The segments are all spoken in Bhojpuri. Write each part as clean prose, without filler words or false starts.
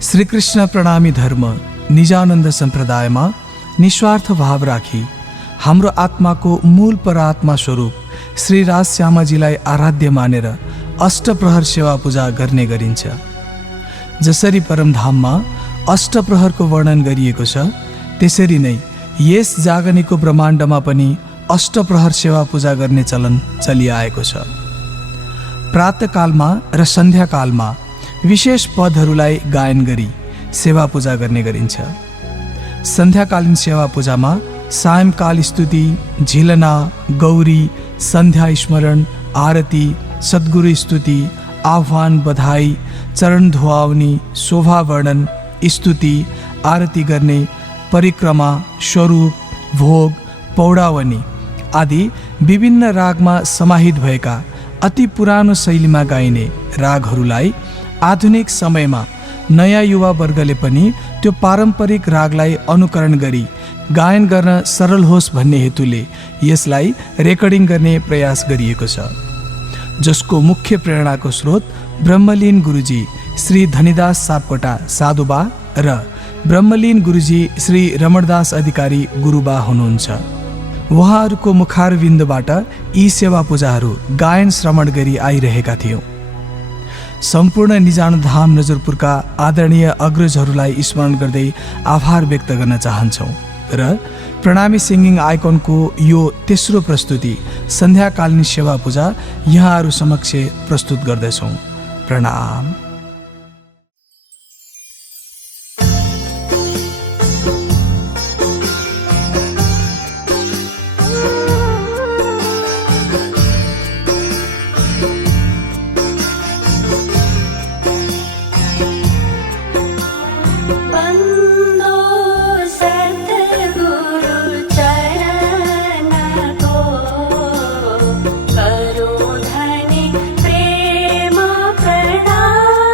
श्रीकृष्ण प्रणामी धर्म निजानन्द सम्प्रदायमा निस्वार्थ भाव राखी हाम्रो आत्माको मूल परात्मा स्वरूप श्री राजश्यामाजीलाई आराध्य मानेर अष्टप्रहर सेवा पूजा गर्ने गरिन्छ। जसरी परमधाममा अष्टप्रहरको वर्णन गरिएको छ, त्यसरी नै यस जागनीको ब्रह्माण्डमा पनि अष्टप्रहर सेवा पूजा गर्ने चलन चलिआएको छ। प्रातःकालमा र सन्ध्याकालमा विशेष पदहरूलाई गायन गरी सेवा पूजा गर्ने गरिन्छ। सन्ध्याकालीन सेवा पूजामा सायंकाल स्तुति, झिलना, गौरी, सन्ध्या स्मरण, आरती, सद्गुरु स्तुति, आह्वान, बधाई, चरण धुवाउनी, शोभा वर्णन, स्तुति, आरती गर्ने, परिक्रमा, स्वरूप, भोग, पौडावनी आदि विभिन्न रागमा समाहित भएका अति पुरानो शैलीमा गाइने रागहरूलाई आधुनिक समयमा नयाँ युवा वर्गले पनि त्यो पारम्परिक रागलाई अनुकरण गरी गायन गर्न सरल होस् भन्ने हेतुले यसलाई रेकर्डिङ गर्ने प्रयास गरिएको छ, जसको मुख्य प्रेरणाको स्रोत ब्रह्मलीन गुरुजी श्री धनीदास सापकोटा साधुबा र ब्रह्मलीन गुरुजी श्री रमणदास अधिकारी गुरुबा हुनुहुन्छ। उहाँहरूको मुखारविन्दबाट यी सेवा पूजाहरू गायन श्रवण गरी आइरहेका थियौँ। सम्पूर्ण निजानन्द धाम नजरपुरका आदरणीय अग्रजहरूलाई स्मरण गर्दै आभार व्यक्त गर्न चाहन्छौँ र प्रणामी सिङ्गिङ आइकनको यो तेस्रो प्रस्तुति सन्ध्याकालीन सेवा पूजा यहाँहरू समक्ष प्रस्तुत गर्दछौँ। प्रणाम। करो धनी प्रेम प्रणाम।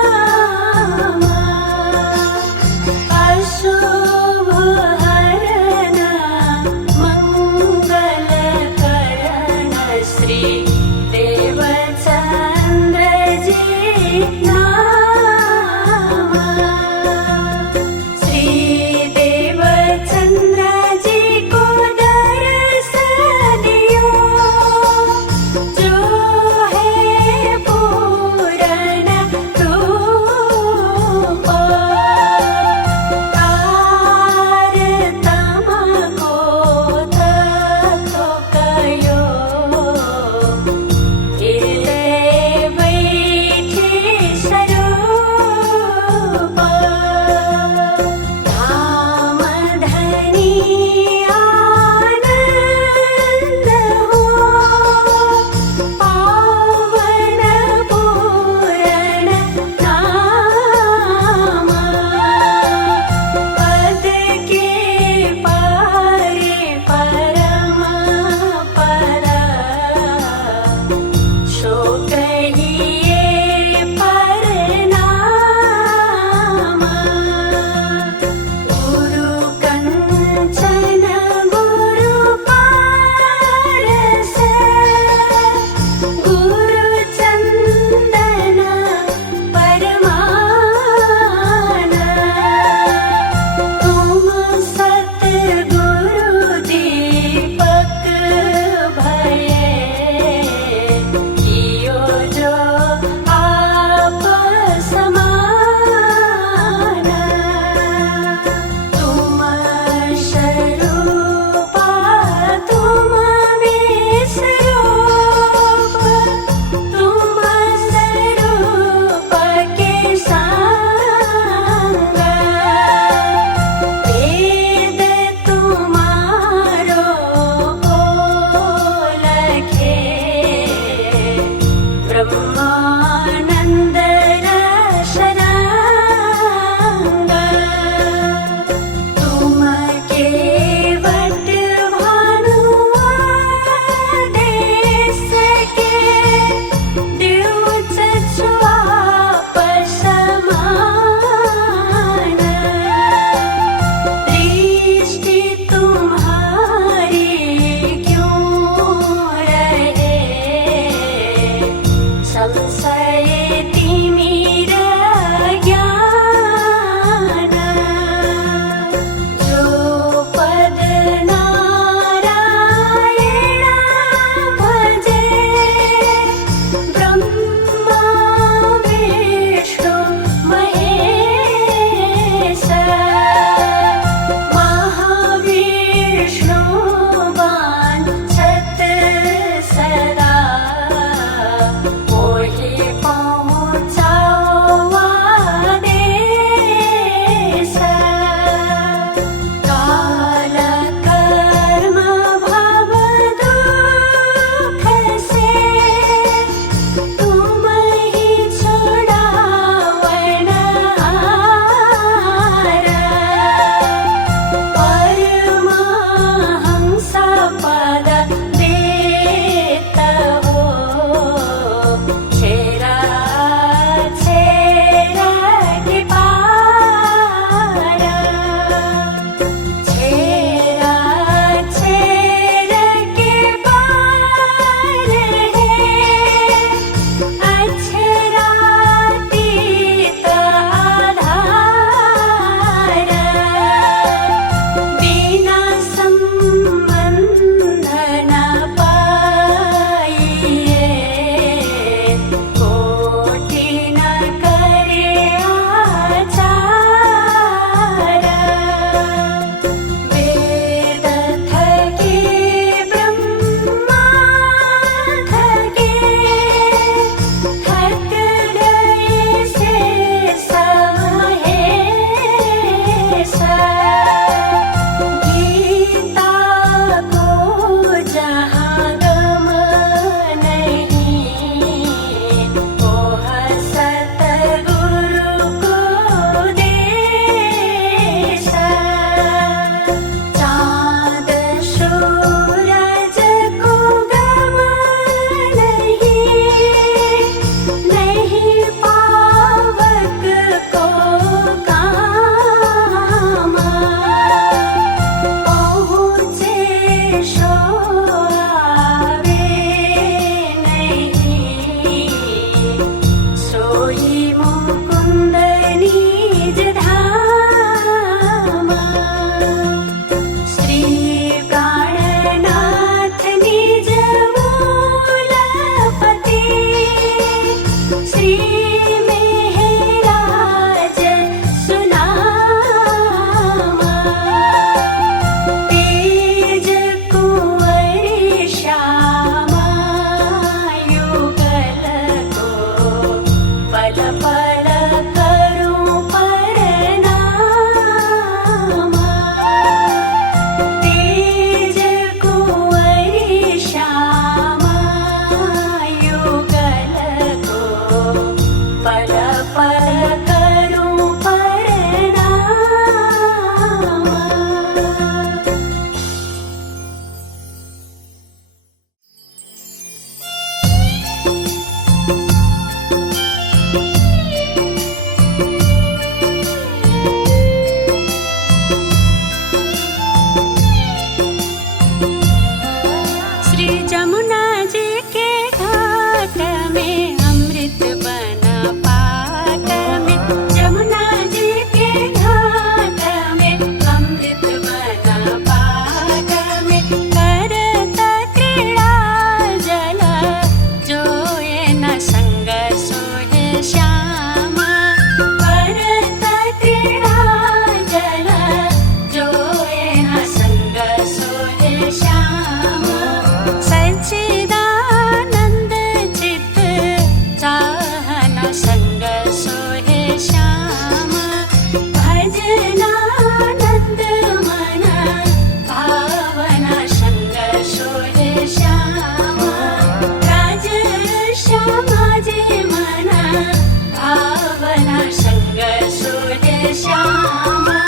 श्यामा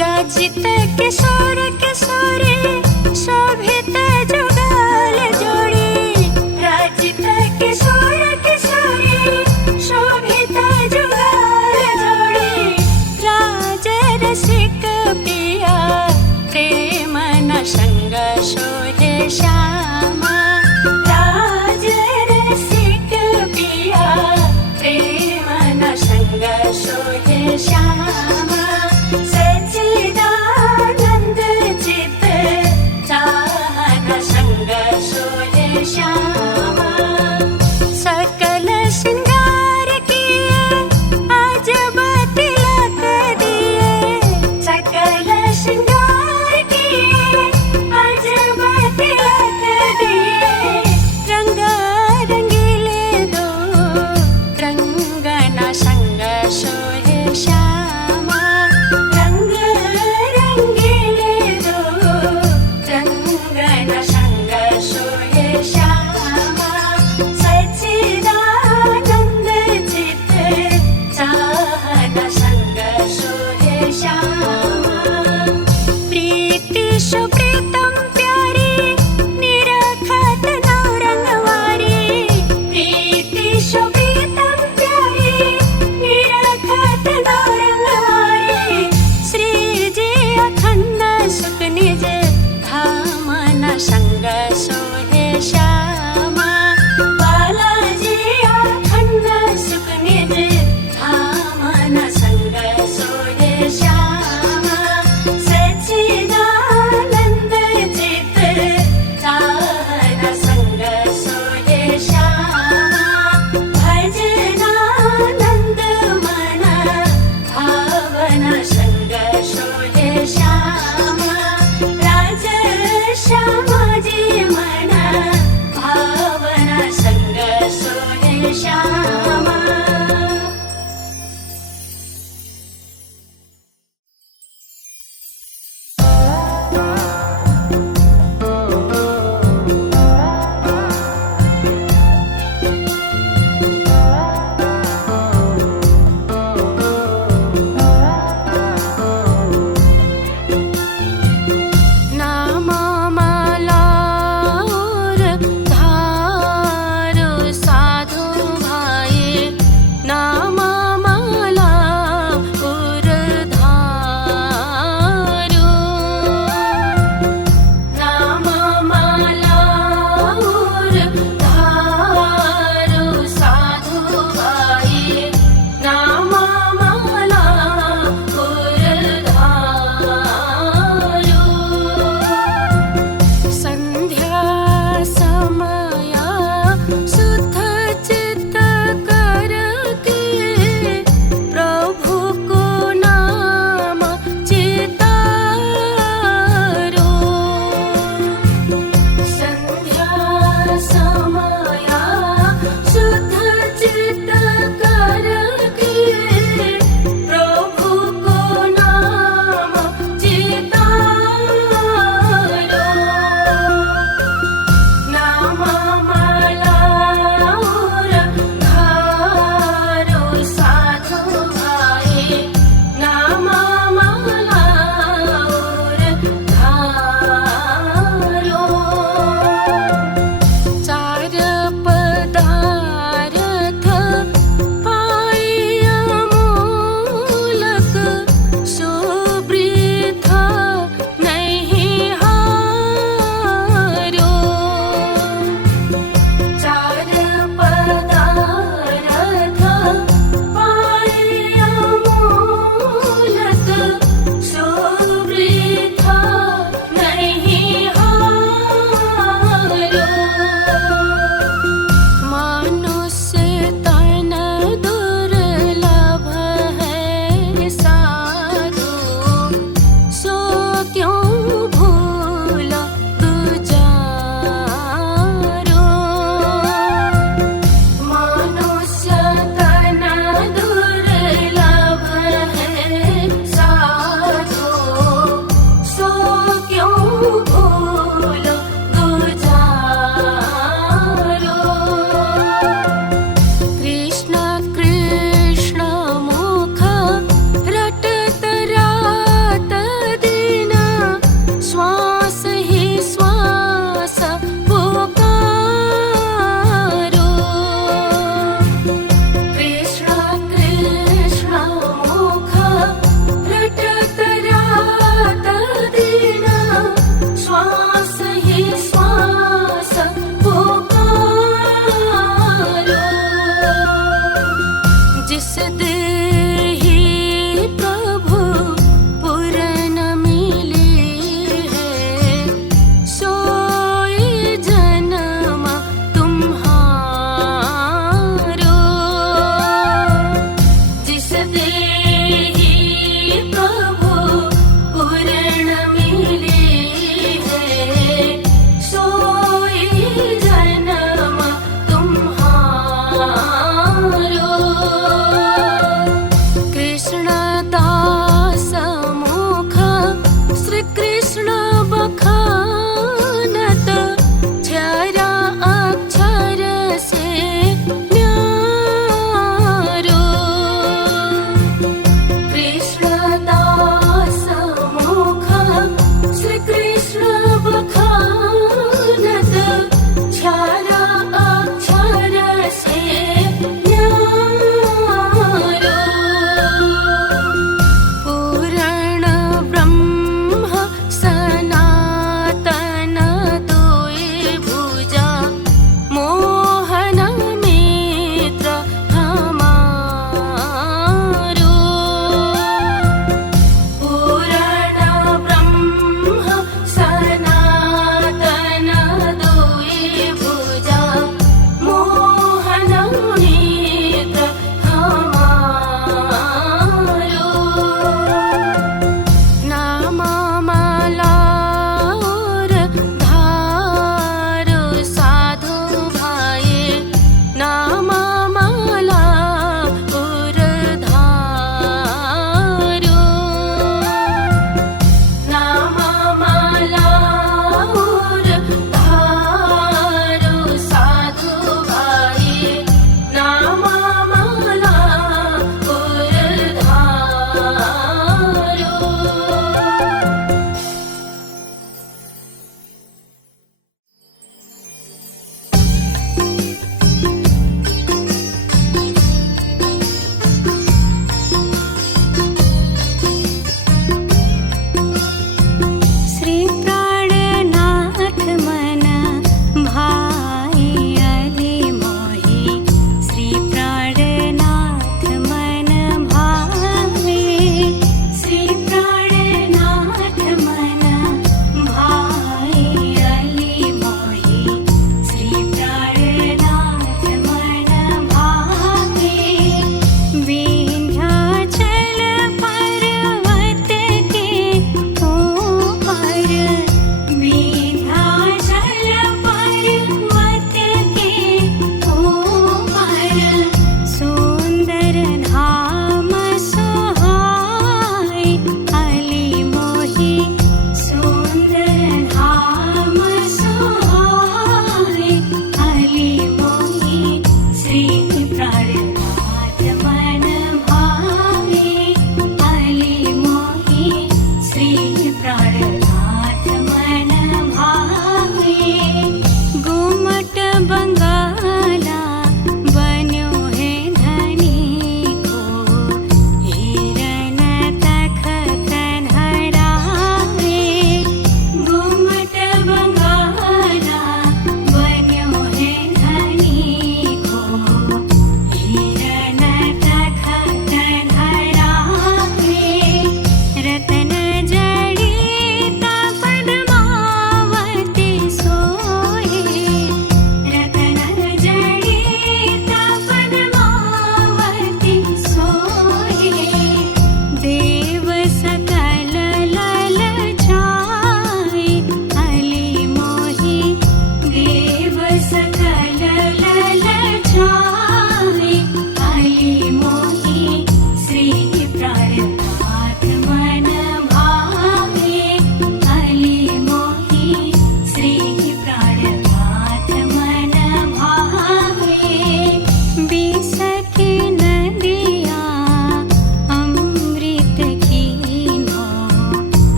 राजित किशोर किशोरी शोभित जुगल जोड़ी राजित किशोर किशोरी शोभित जुगल जोड़ी राज रसिक पिया प्रेम न संग सोहे श्यामा राज रसिक पिया प्रेम न संग सोहे श्यामा सच्चिदानंद चित चाहन संग सोहे श्यामा सकल श्रृंगार किए अजब तिलक दिए सकल श्रृंगार किए अजब तिलक दिए रंग रंगीले दो रंगना संग सोहे श्यामा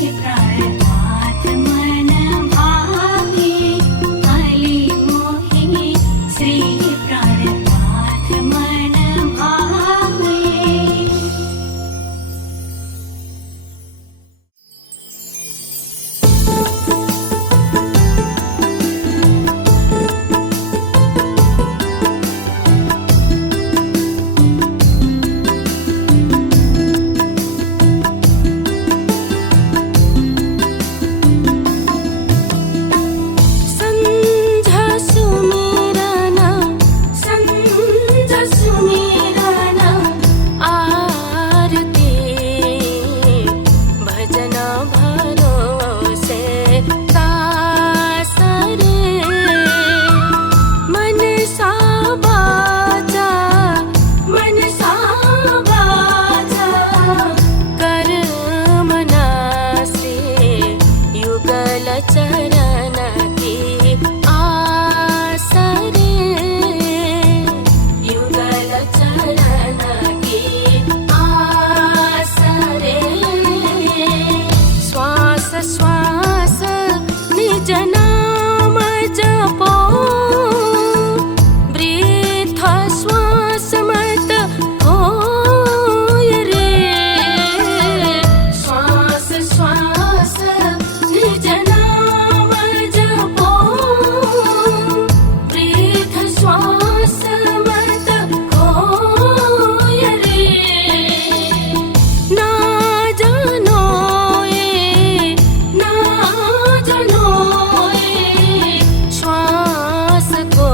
प्राणनाथ मन भावे आली मोहि श्री प्राणनाथ मन भावे संध्या सुमिरन आरती भजन भरोसे तासरे मनसा बाजा कर मनासे युगल चरण की आसरे युगल चरण की आसरे श्वास श्वास निज नाम जपो वृथ श्वास मत होय रे श्वास श्वास निज नाम जपो वृथ श्वास मत होय रे ना जानो श्वास को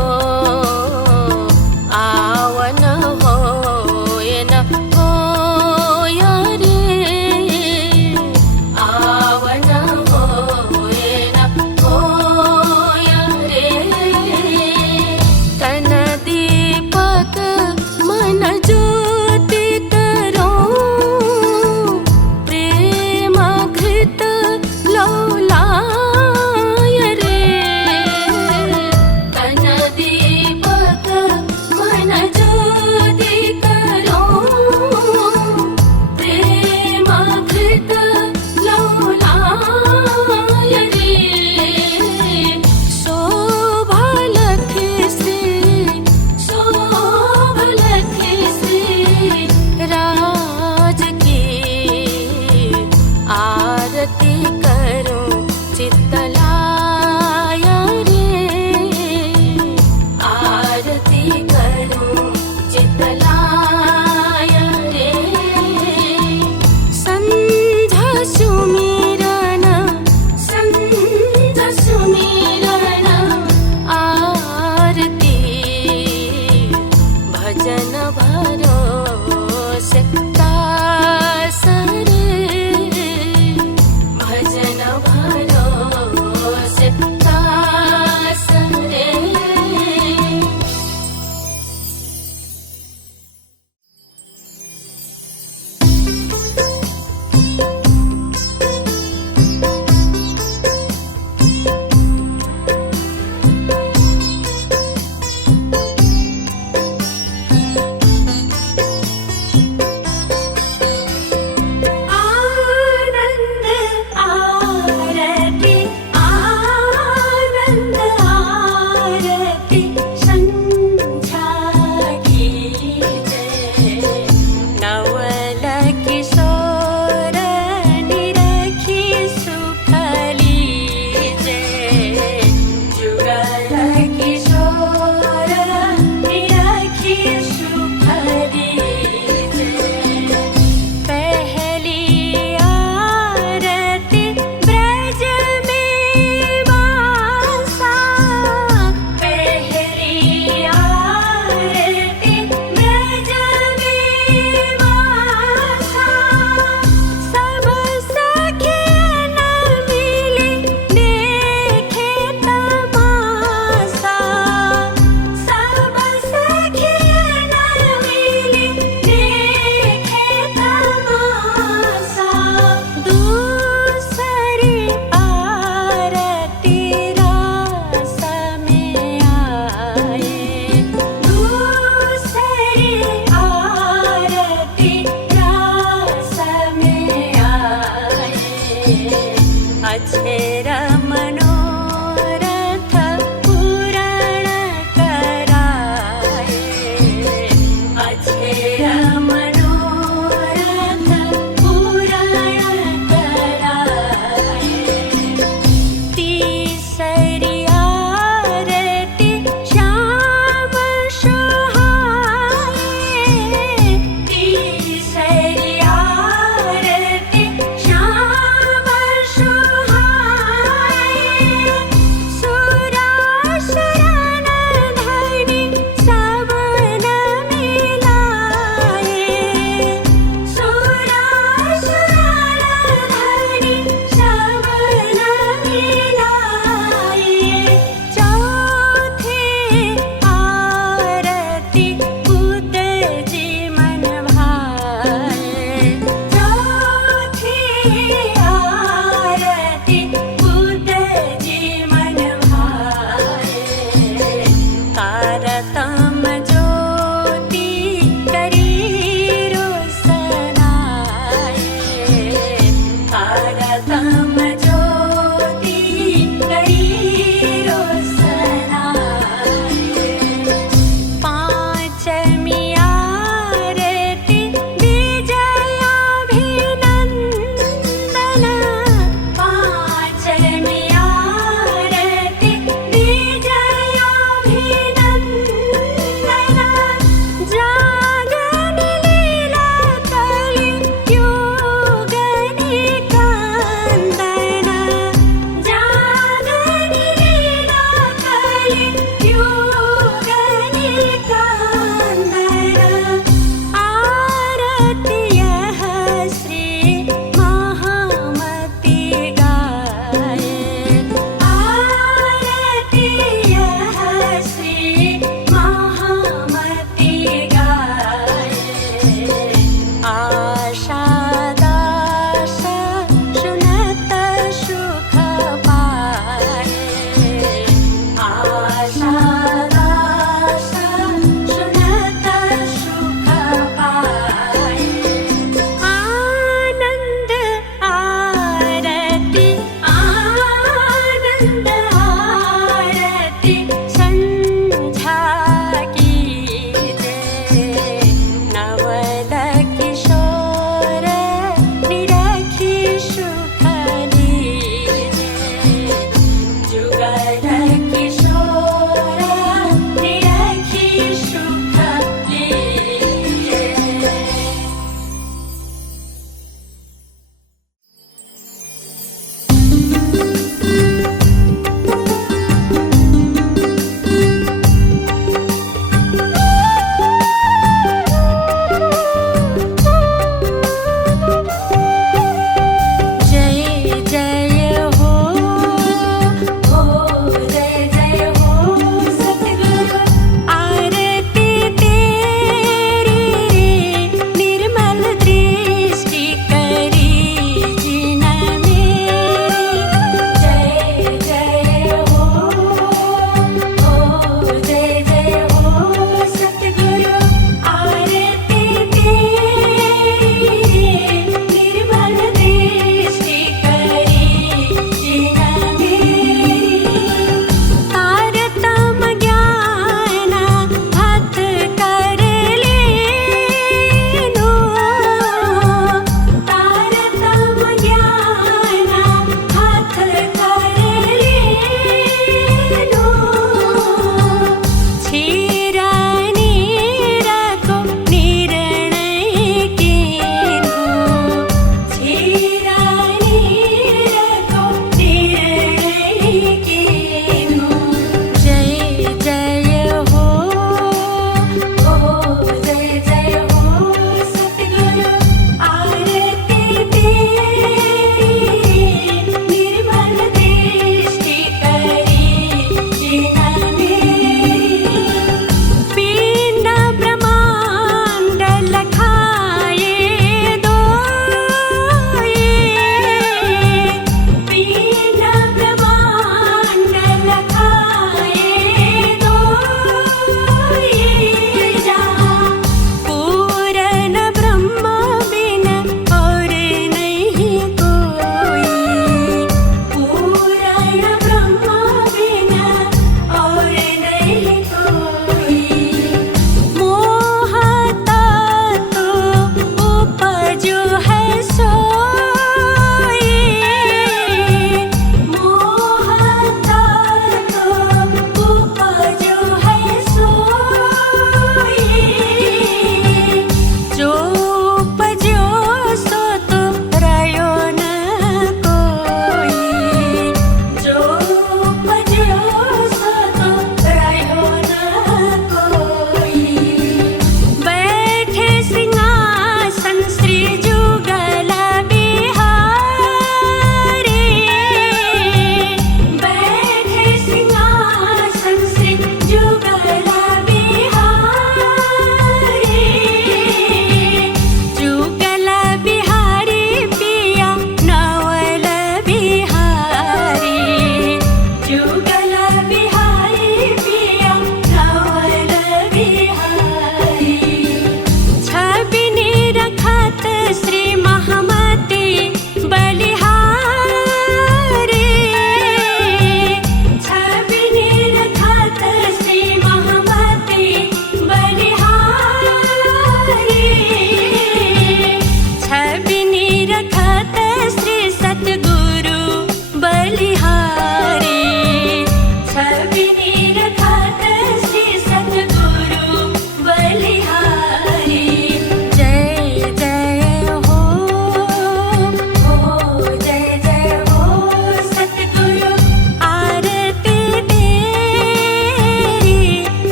आवन होय न होय रे आवन होय न होय रे तन दीपक मन ज्योति करो प्रेम घृत लौलाय रे तन दीपक मन ज्योति करो प्रेम घृत लौलाय रे शोभा लखे श्री राज की आरती करो चित्तलाय रे आरती करो चित्तलाय रे संध्या सुमिरन आरती भजन भरोसे तासरे भजन अक्षर मनोरथ पूरण कराये अक्षर मनोरथ पूरण कराये तीसरी आरती श्याम सुहाए तीसरी आरती श्याम सुहाए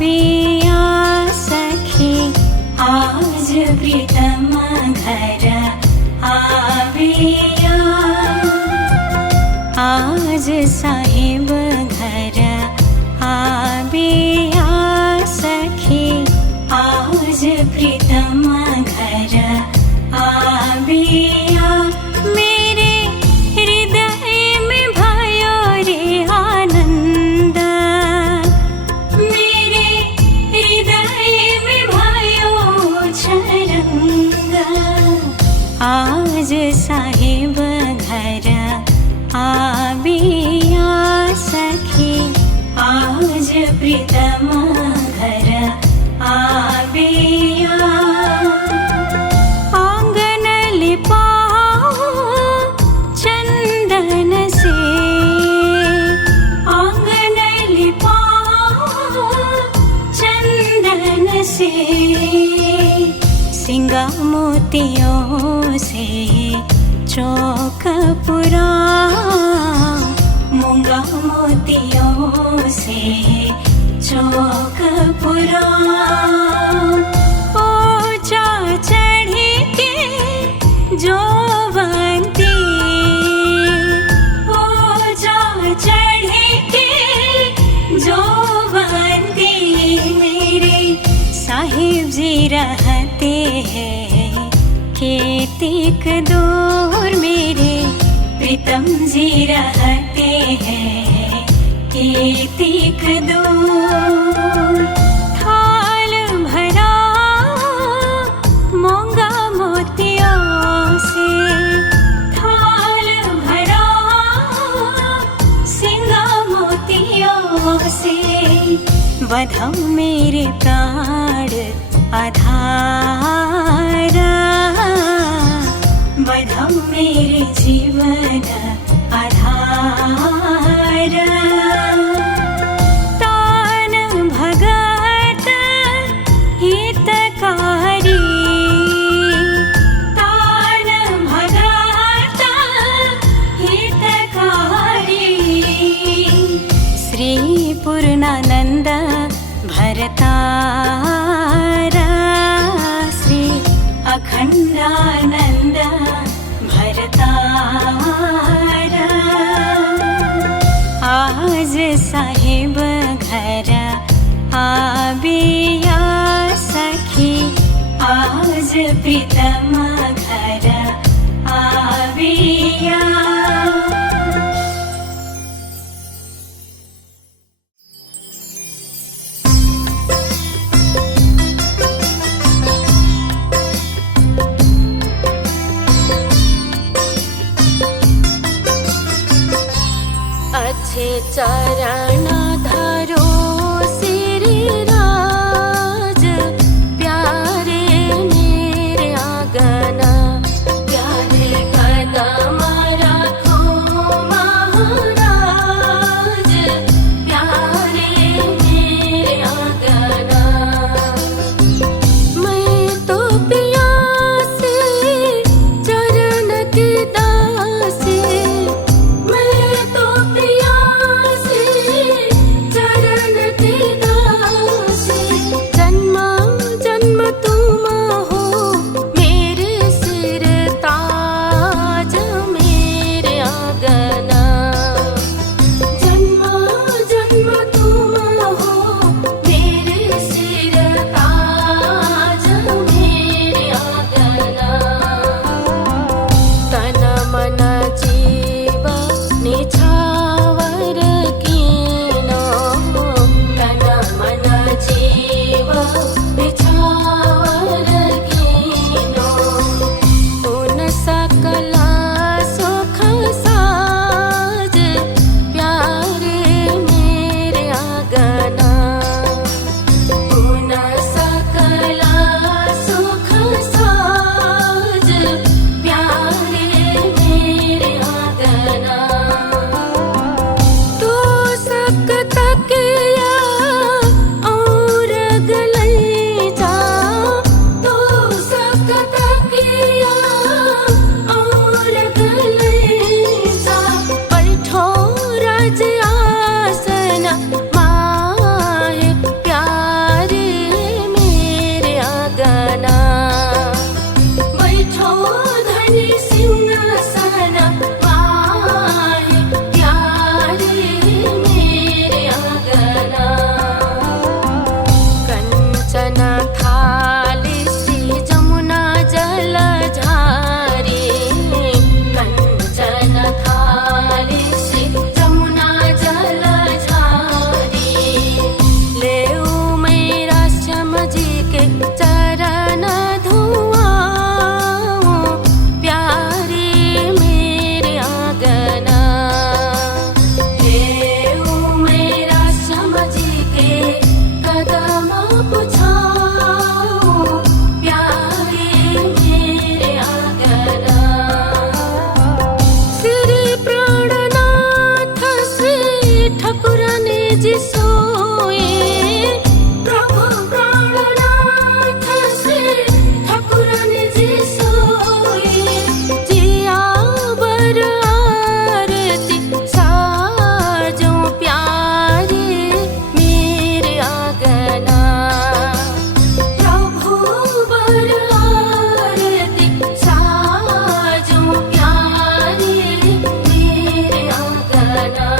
आबिया सखी आज प्रीतम घर आबिया आज साहिब घर आबिया सखी आज प्रीतम घर आबिया मेरे हृदय में भयो रे आनंद मेरे हृदय में भयो छरंग आज साहिब घर आबिया सखी आज प्रीतम घर आबिया आंगन लिपाओ चंदन से आंगन लिपाओ चंदन से सिंगा मोतियों से चौक पुराओ मूंगा मोतियों से चौक पुराओ ऊंचा चढ़ी के जोवंती ऊंचा चढ़ी के जोवंती मेरे साहिब जी रहते हैं केतिक दूर मेरे प्रीतम जी रहते हैं केतिक दूर थाल भरा मोंगा मोतियों से थाल भरा सिंगा मोतियों से बधम मेरे प्राण आधारा बधम मेरे जीवन आधारा तान भगत हितकारी तान भगत हितकारी श्री पूर्णानंद भरतारा श्री अखंडानंद भरतारा आज साहिब घर आबिया सखी आज प्रीतम घर आबिया अच्छे चरण धरो श्री राज प्यारे मेरे आंगन प्यारे कदम रखो महाराज प्यारे मेरे आंगन मैं तो प्यासे चरण की दासी मैं तो प्यासे कदम पुछाऊं प्यारे मेरे आंगना। श्री प्राणनाथ श्री ठाकुरानी जी सोए, प्रभु प्राणनाथ श्री ठाकुरानी जी सोए। जिया बर आरती साजो प्यारे मेरे आंगना। प्रभु बर आरती साजो प्यारे मेरे आंगना।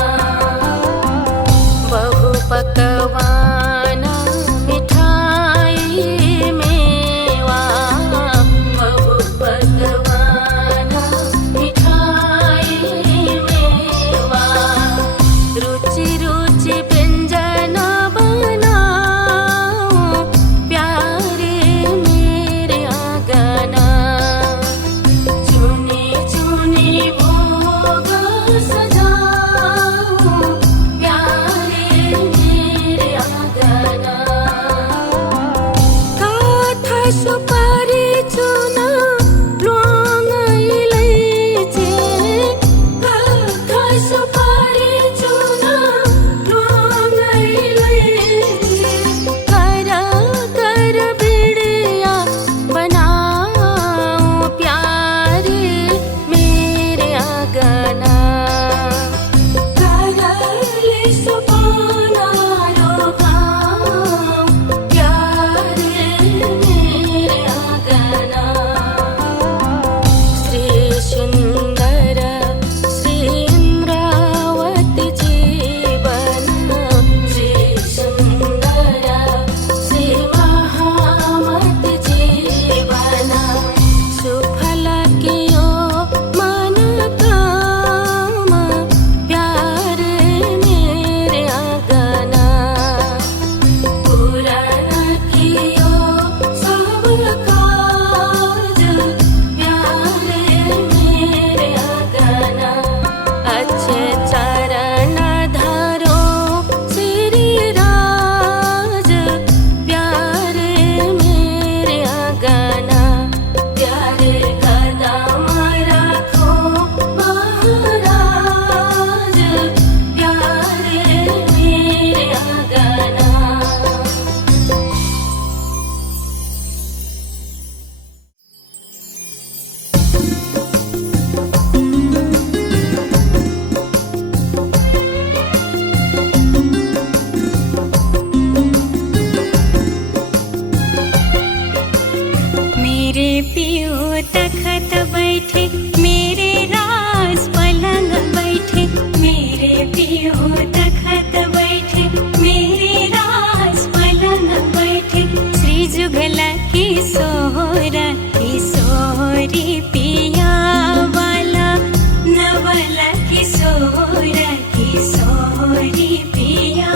बहु पकवान मिठाई मेवा, बहु पकवान मिठाई मेवा। रुचि रुचि व्यंजन बनाऊं प्यारे मेरे आंगना। चुनी चुनी भोग सजाऊं प्यारे मेरे आंगना। काथा सुपारी चूना लौंग इलायची, काथा सुपारी चूना लौंग इलायची। कर कर बिड़िया बनाऊं प्यारे मेरे आंगना। करली सुपाना रोगाऊं प्यारे मेरे आंगना। श्री सुंदर श्री इंद्रावती जीवन, श्री सुंदर श्री महामती जीवन। सुफल कियो मन काम प्यारे मेरे आंगना। पूरण कियो सब काज प्यारे मेरे आंगना। अच्छे चरण धरो श्री राज प्यारे मेरे आंगना। प्यारे कदम रखो महाराज प्यारे मेरे आंगना। मेरे पियो तखत बैठे, मेरे राज पलंग बैठे। मेरे पियो तखत बैठे, मेरे राज पलंग बैठे। श्री जुगला किशोरी पिया वाला, नवल किशोरी पिया।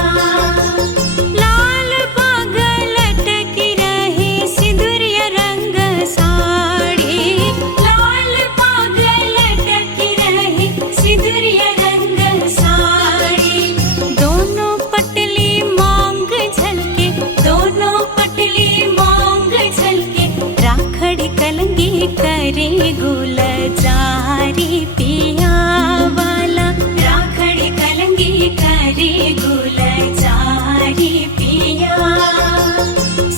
लाल पाग लटकी रही सिंदूरिया रंग साड़ी, लाल पाग लटकी रही सिंदूरिया रंग साड़ी। दोनों पटली मांग झलके, दोनों पटली मांग झलके। राखड़ी कलंगी करे गुलजारी पिया वाला, राखड़ी कलंगी करे गुलजारी पिया।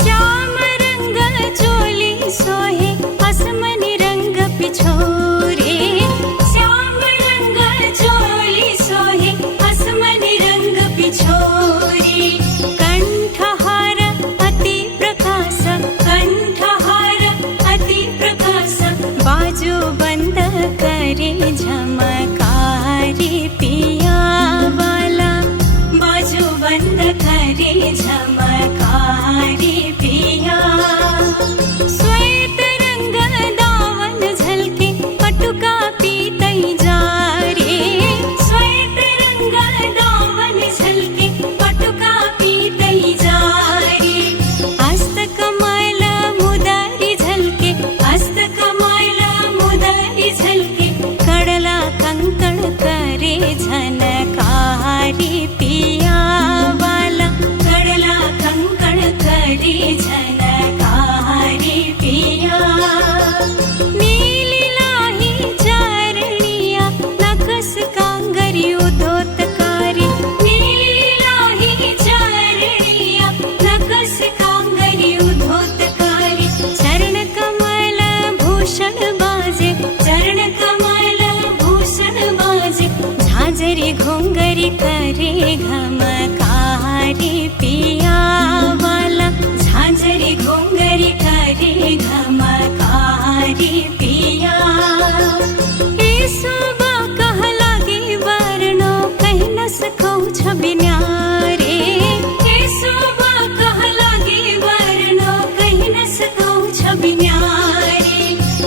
श्याम रंग चोली सोहे, आसमनी रंग पिछोरे। श्याम रंग चोली सोहे, आसमनी रंग पिछोरे। कंठहार अति प्रकाश, कंठहार अति प्रकाश। बाजू बंद करे झमकारी पिया वाला, बाजू बंद करे झमकारी पिया। श्वेत रंग दावन झलके, पटुका पीतई जा रे। श्वेत रंग दावन झलके, पटुका पीतई जा रे। हस्त कमल मुदरी झलके, हस्त कमल मुदरी झलके। कड़ला कंकण करे झनकारी पिया वाला, कड़ला कंकण झांझरी करे घमकारी पिया वाला, झांझरी घुंघरी करे घमकारी पिया। सुबा कह लागे वर्णो कहीं न सको छवि न्यारे, सुबा कह लागे वर्णो कहीं न सको छवि न्यारे।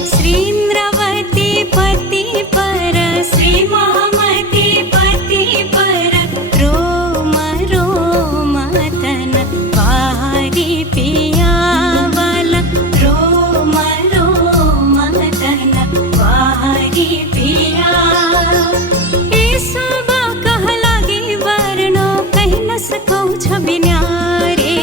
श्री इंद्रावती पति पर, श्री महामती पति पर, रोम रोम तन वारी पिया वाला, रोम रोम तन वारी पिया। सुबा कह लागे वर्णो कहीं न सको छवि न्यारे,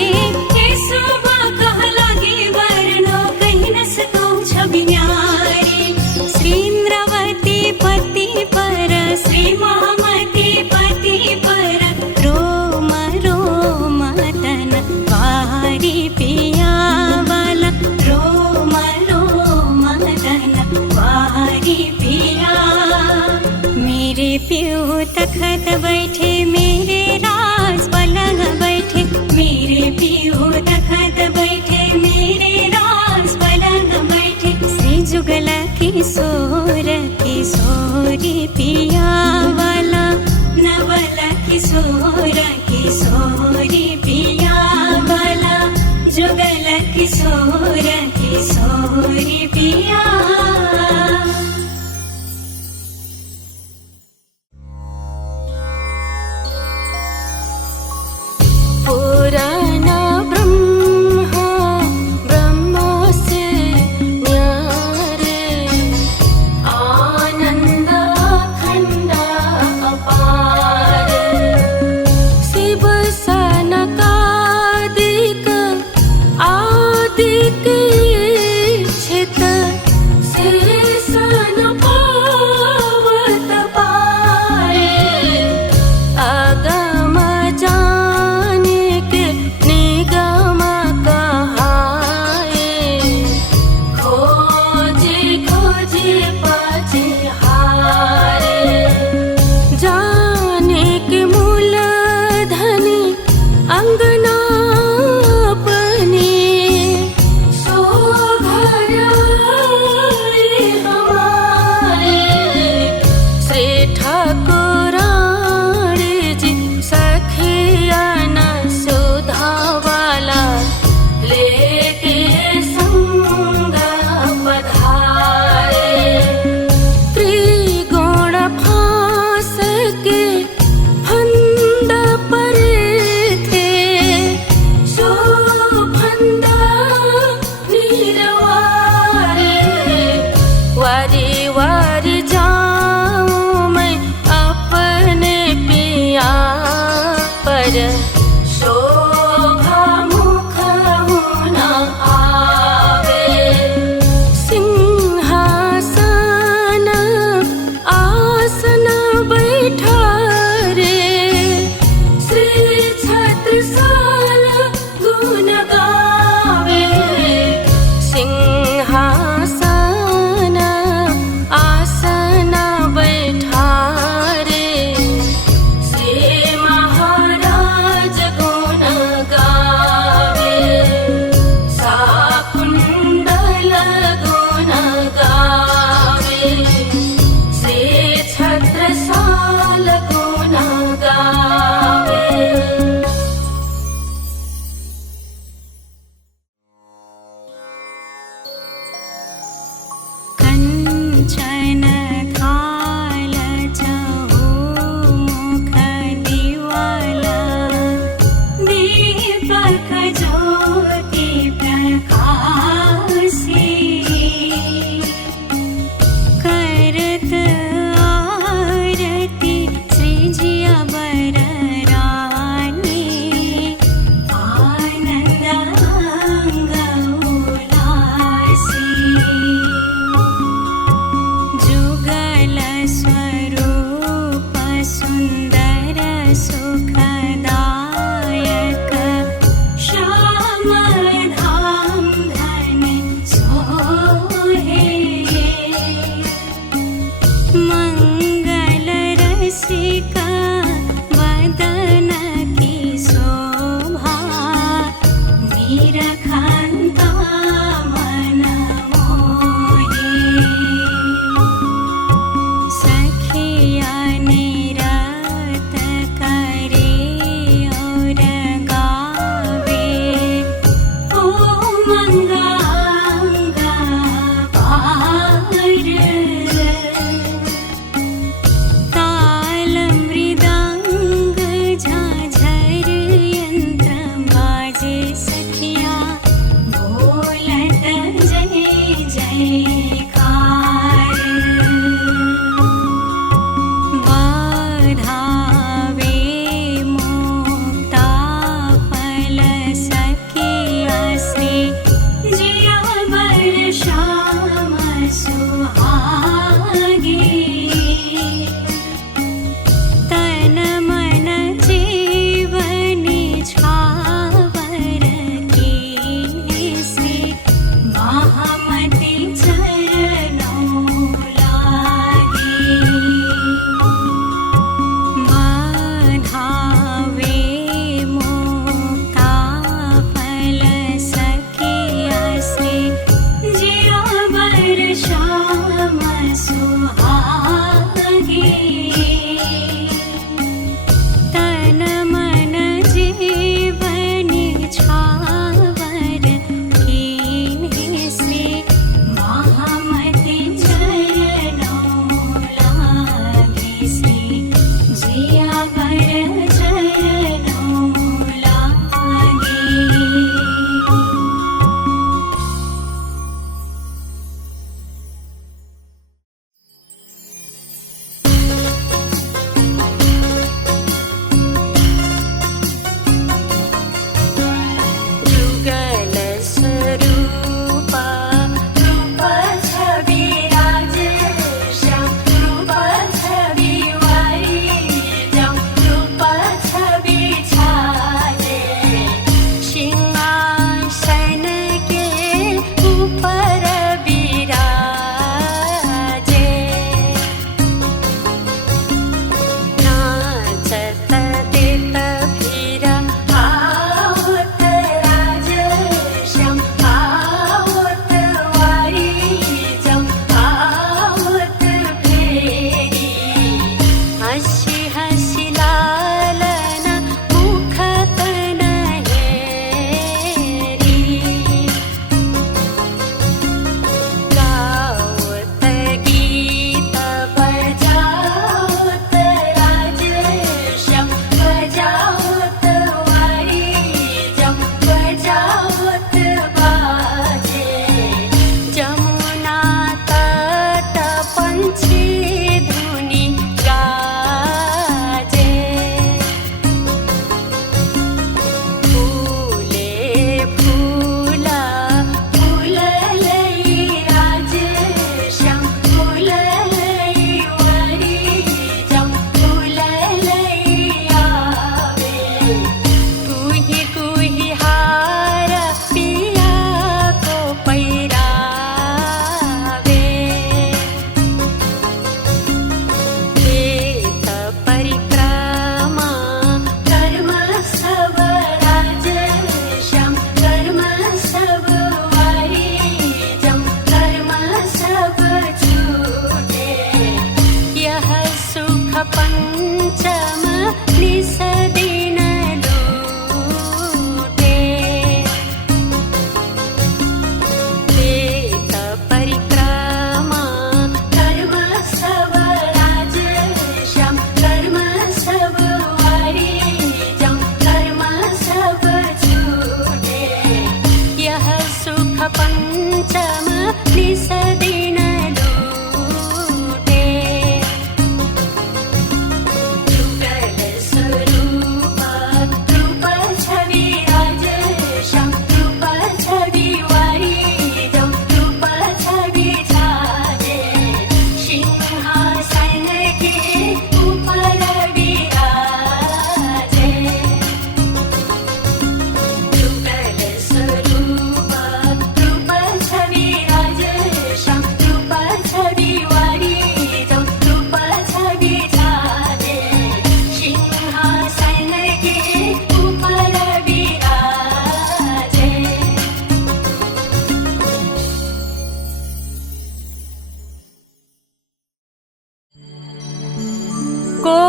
सुबा कह लागे वर्णो कहीं न सको छवि न्यारे। श्री इंद्रावती पति पर, श्री महामती पति पर, रोम रोम तन वारी पिया वाला, रोम रोम तन वारी पिया। मेरे प्यो तखत बैठे, मेरे राज पलंग बैठे, मेरे प्यो तखत बैठे, मेरे राज पलंग बैठे। श्री जुगल किशोर किशोरी पिया वाला, नवल किशोर किशोरी पिया वाला, जुगल किशोर किशोरी पिया। पुराना ब्रह्मा ब्रह्मा से न्यारे, आनंद अखंड अपार। शिव सनकादिक रखान्ता मन मोहे सखिया ने रात करे और गावे ओ मंगांगा पार ताल मृदंग झांझर यंत्र बाजे सखिया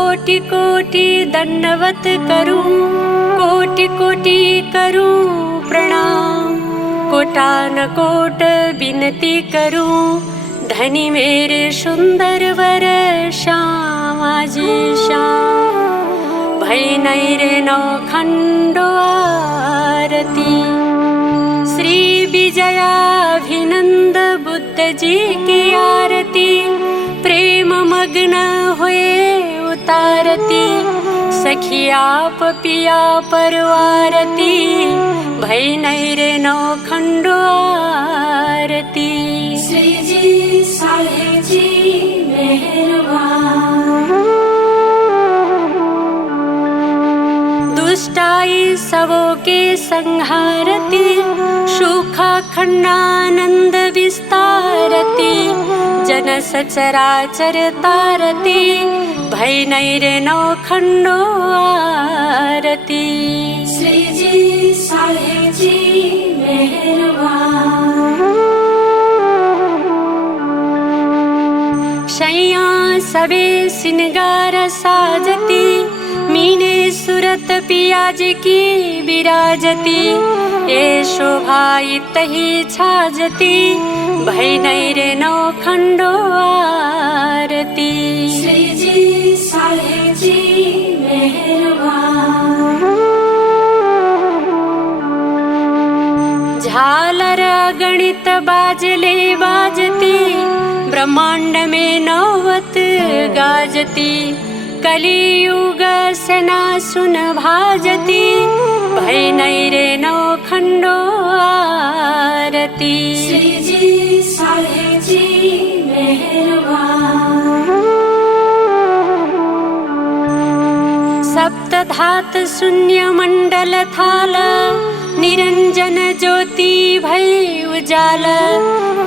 कोटि कोटि दंडवत करूं, कोटि कोटि करूं प्रणाम। कोटान कोट विनती करूं, धनी मेरे सुंदर वर श्याम आज श्याम। भई नहीं रे नौखंडो आरती। श्री विजयाभिनंद बुद्ध जी की आरती, प्रेम मग्न हुए उतारती। सखिया पिया परवारती, भई नहीं रे नौखंडो आरती। श्री जी साहिब जी मेहरबान। दुष्टाई सबों के संहारती, सुखा खंडानंद विस्तारती। जन सचराचर तारती, भई नहीं रे नौखंडो आरती। श्री जी साहिब जी मेहरबान। शैया सबे सिंगार साजती, मीने सुरत पियाज की विराजती। ये शोभा तही छाजती, भई नहीं रे नौखंडो आरती। श्री जी साहिब जी मेहरबान। झालर गणित बाजले बाजती, ब्रह्मांड में नौवत गाजती। कलियुग सेना सुन भाजती, भई नहीं रे नौखंडो आरती। श्री जी साहिब जी मेहरबान। सप्तधात शून्य मंडल थाल, निरंजन ज्योति भई उजाल।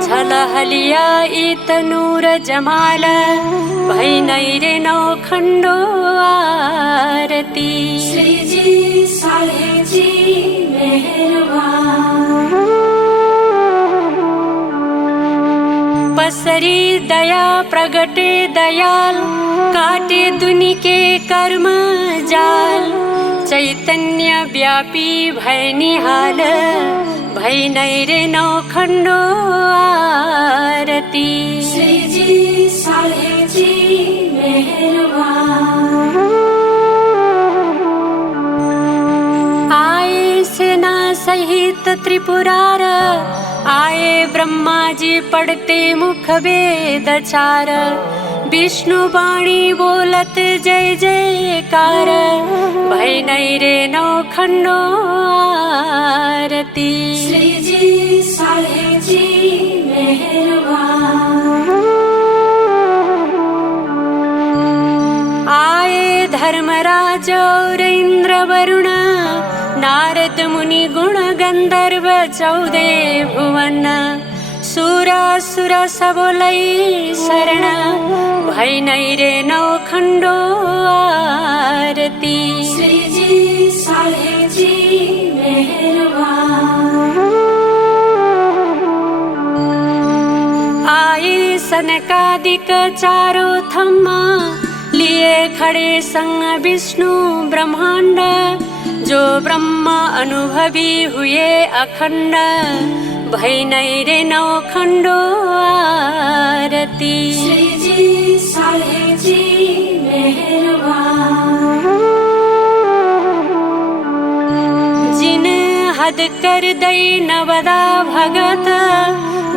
झलहलिया इत नूर जमाल, भई नहीं रे नौखंडो आरती। श्री जी साहिब जी मेहरबान। पसरी दया प्रगटे दयाल, काटे दुनि के कर्म जाल। चैतन्य व्यापी भय निहाल, भई नहीं रे नौखंडो आरती। श्री जी साहिब जी मेहरबान। आए सेना सहित त्रिपुरार, आए ब्रह्मा जी पढ़ते मुख वेद चार। विष्णु वाणी बोलत जय जयकार, भई नहीं रे नौखंडो आरती। श्री जी साहिब जी मेहरबान। आए धर्मराज और इंद्र वरुण, नारद मुनि गुण गंधर्व 14 भुवन। सुरासुर सब लई शरण, भई नहीं रे नौखंडो आरती। श्री जी साहिब जी मेहरबान। आए सनकादिक चारों थम्मा, लिए खड़े संग विष्णु ब्रह्मांड। जो ब्रह्मा अनुभवी हुए अखंड, भई नहीं रे नौखंडो आरती। श्री जी साहिब जी मेहरबान। जिन हद कर दई नवदा भगत,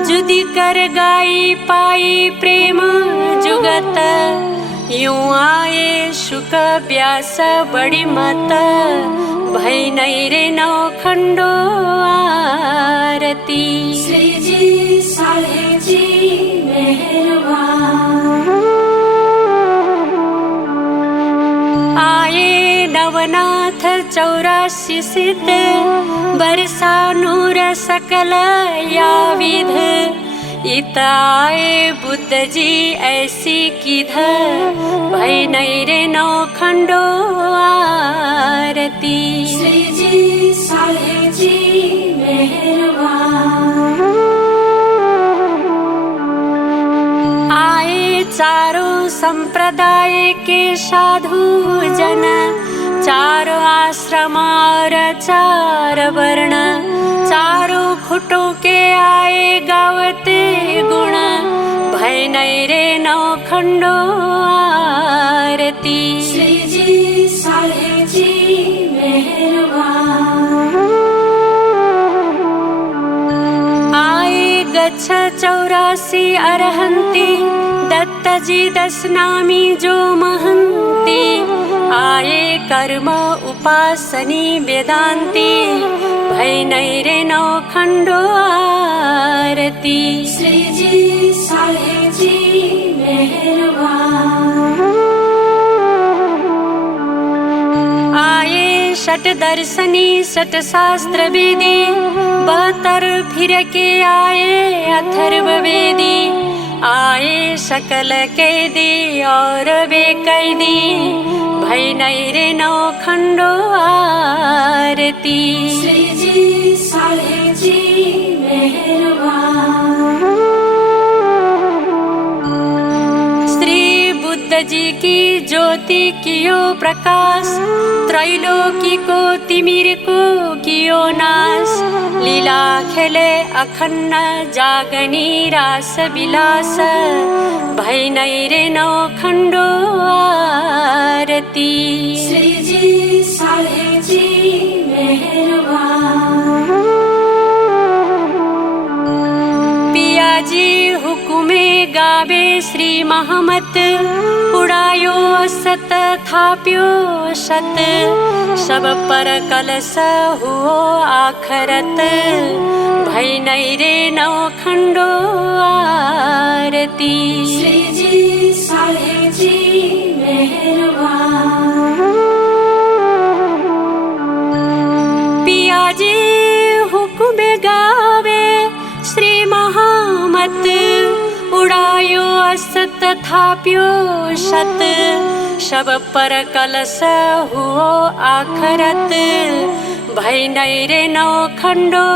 जुदी कर गाई पाई प्रेम जुगत। यूं आए शुक व्यास बड़ी मत, भई नहीं रे नौखंडो आरती। श्री जी साहिब जी मेहरबान। आए नवनाथ 84 सिद्ध, बरसा नूर सकल या विध। इत आए बुद्ध जी ऐसी किध, भई नहीं रे नौखंडो आरती। श्री जी साहिब जी मेहरबान। आए चारों संप्रदाय के साधु जन, चारों आश्रम और चार वर्ण, चारों खुटों के आए गावते गुण, भय नहीं रे नौ खंडो आरती। श्री जी साहेब जी मेहरबान। आए गच्छ 84 अरहंती, दत्त जी 10 नामी जो महंती, आए कर्म उपासनी वेदांती, भय नहीं रे नौ खंडो आरती। श्री जी साहेब जी मेहरबान। आए षट दर्शनी 6 शास्त्र वेदी, 72 फिर के आए अथर्व वेदी, आए सकल कैदी और बेकैदी, भय नहीं रे नौ खंडो आरती। श्री जी साहेब जी मेहरबान। श्री बुद्ध जी की ज्योति कियो प्रकाश, त्रैलोकी को तिमिर को कियो नाश, लीला खेले अखंड जागनी रास विलास, भय नहीं रे नौ खंडो आरती। श्री जी साहेब जी मेहरबान। पिया जी हुकुमे गावे श्री महमत, उड़ायो असत थाप्यो सत, सब पर कलश हुओ आखरत, भय नहीं रे नौ खंडो आरती। श्री जी साहेब जी मेहरबान। पिया जी हुकुमे गावे श्री महामत, उड़ायो असत थाप्यो सत, सब पर कलश हुओ आखरत, भय नहीं रे नौ खंडो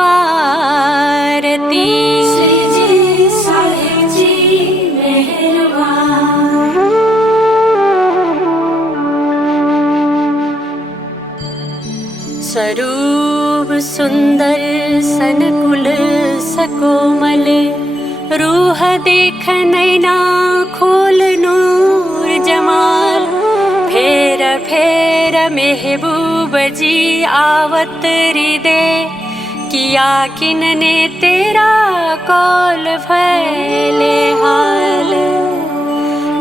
आरती। श्री जी साहेब जी मेहरबान। स्वरूप सुंदर सनकुल सकोमल, रूह देख नैना खोल नूर जमाल, फेर फेर महबूब जी आवत हृदय, किया किनने तेरा कौल फैले हाल,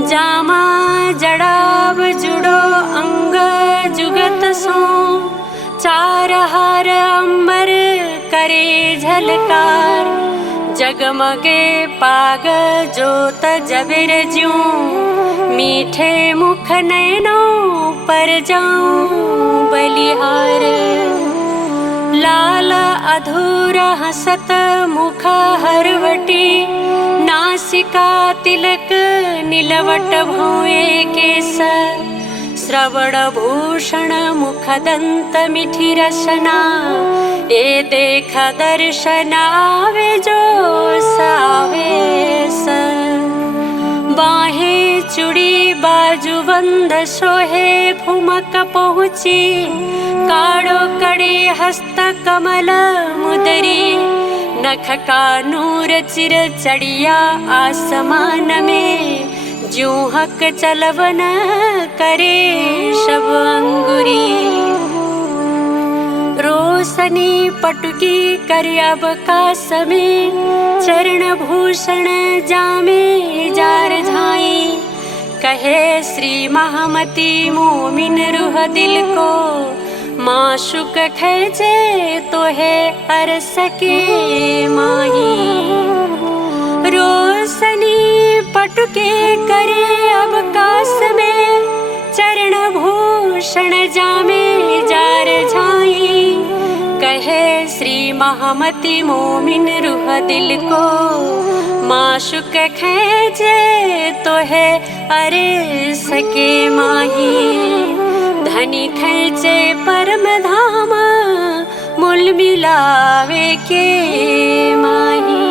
जामा जड़ाब जुड़ो अंग जुगत सो, चार हार अंबर करे झलकार, जगमगे पाग जोत जबिर ज्यों, मीठे मुख नैनों पर जाऊं बलिहार, लाल अधूरा हसत मुख हरवटी, नासिका तिलक नीलवट भुए केस, श्रवण भूषण मुख दंत मिठी रसना, ए देख दर्शन आवे जो सावेस, बाहे चूड़ी बाजू बंद सोहे फुमक पहुँची, काड़ो कड़ी हस्त कमल मुदरी, नख का नूर चिर चढ़िया आसमान में, ज्यों हक चलवन करे शब अंगुरी, रोशनी पटुकी कर अब का समय, चरण भूषण जामे जार झाई, कहे श्री महामती मोमिन रूह दिल को, माशुक खेचे तो है अर सके माही, रोशनी पटुके करे अब कास में, चरण भूषण जामे जार झाई, कहे श्री महामती मोमिन रूह दिल को, माशुक खेचे तो है अरे सके माही, धनी खेचे परम धाम मूल मिलावे के माही।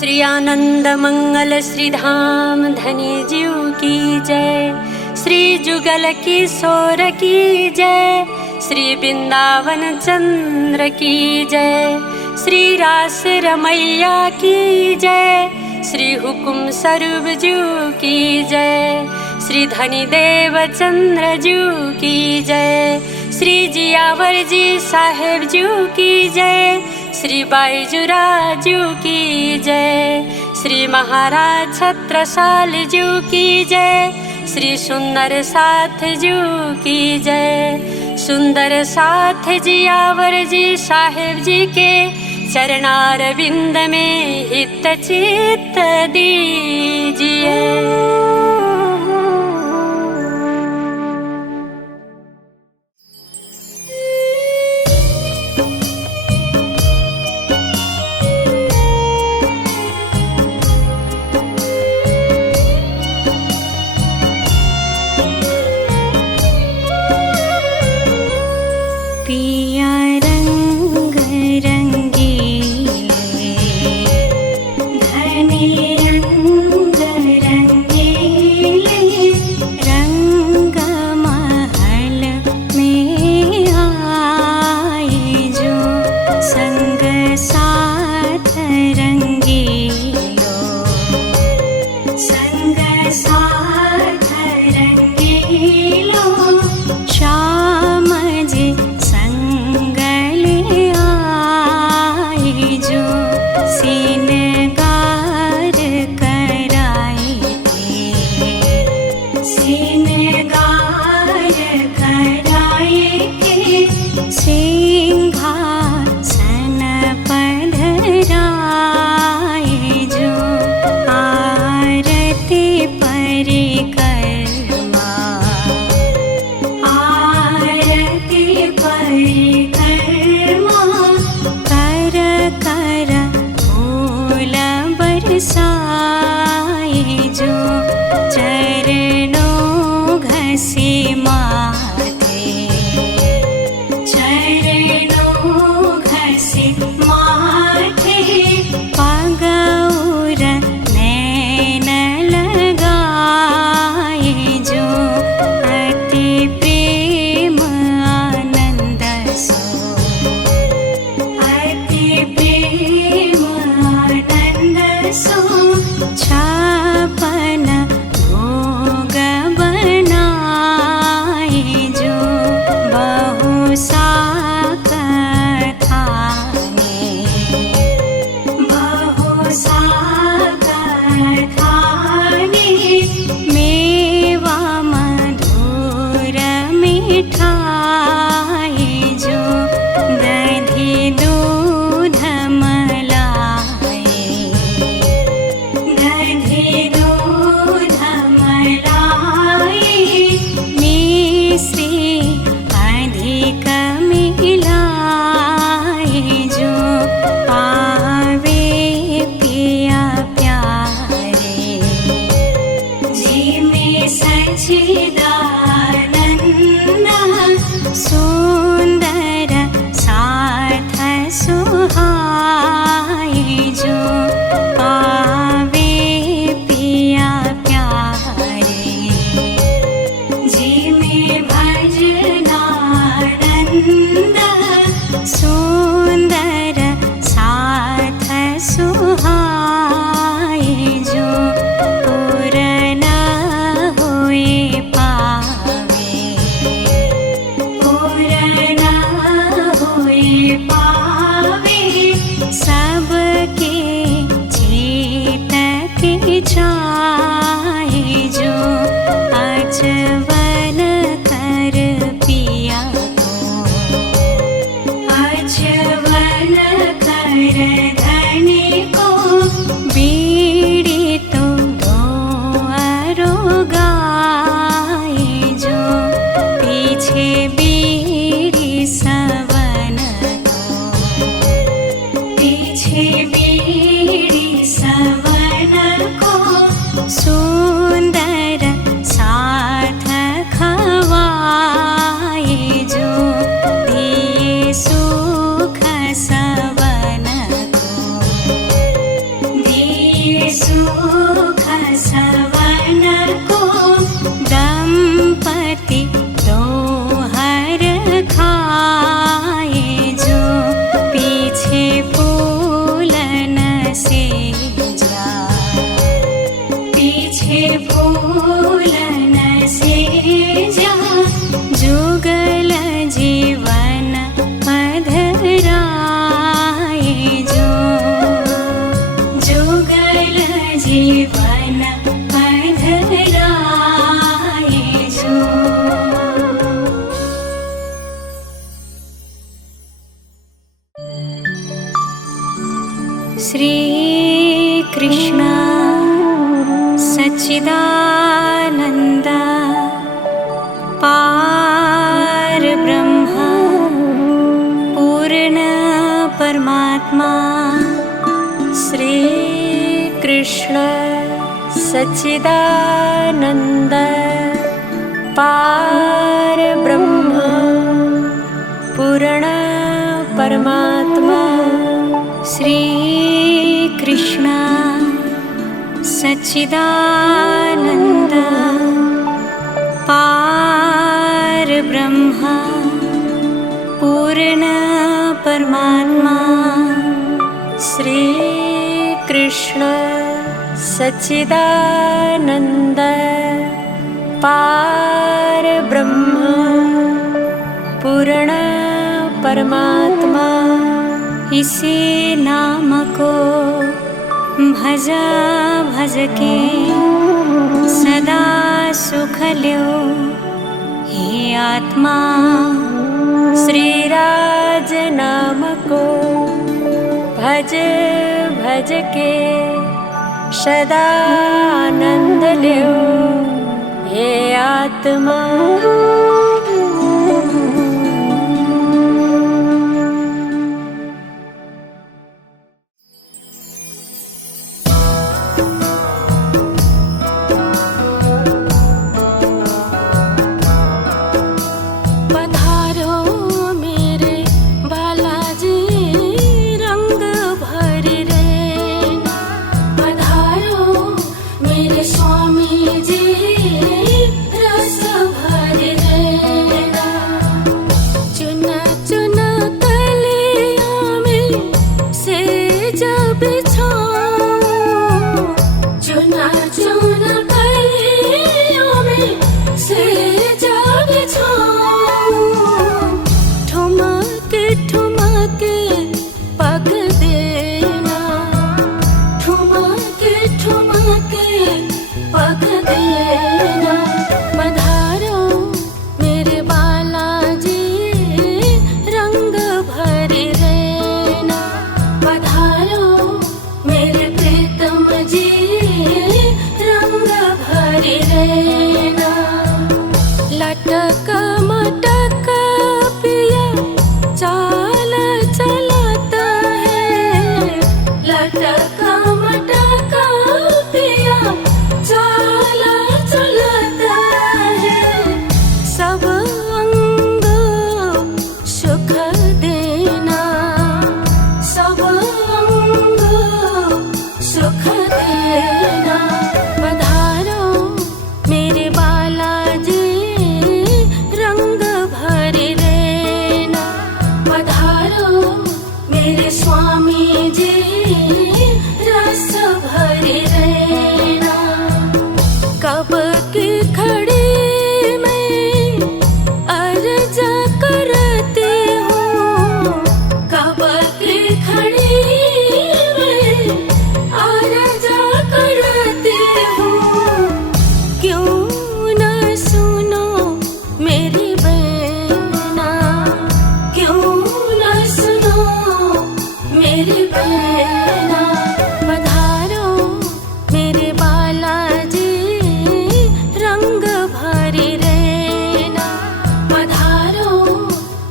श्री आनंद मंगल श्री धाम धनी जीव की जय। श्री जुगल किशोर की जय। श्री वृंदावन चंद्र की जय। श्री रास रमैया की जय। श्री हुकुम स्वरूप जू की जय। श्री धनी देव चंद्र जू की जय। श्री जियावर जी साहेब जू की जय। श्री बाईजुरा जू की जय। श्री महाराज छत्रसाल जू की जय। श्री सुंदर साथ जू की जय। सुंदर साथ जियावर जी साहेब जी के चरणार बिंद में हित चित्त दीजिए। सुख सवन को श्री कृष्ण सच्चिदानंद पार ब्रह्म पूर्ण परमात्मा श्री कृष्ण सच्चिदानंद पार ब्रह्म पूर्ण परमात्मा श्री कृष्ण सच्चिदानंद पार ब्रह्म पूर्ण परमात्मा श्री कृष्ण सच्चिदानंद पार ब्रह्म पूर्ण परमात्मा। इसी नाम को भज भज के सदा सुख ल्यो हे आत्मा। श्री राज नाम को भज भज के सदा आनंद ल्यो हे आत्मा।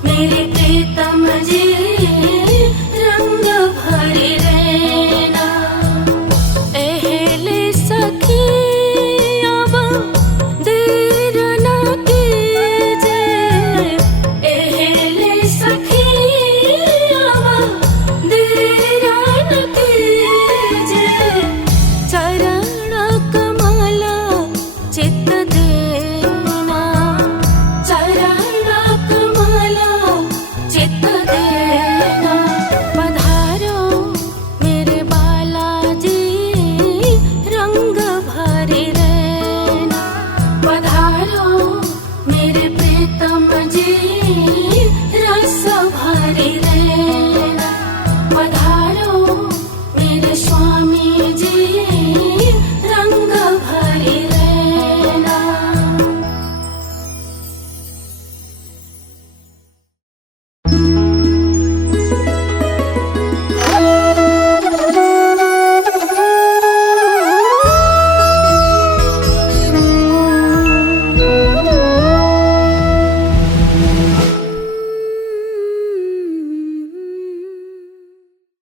मेरे प्रीतम जी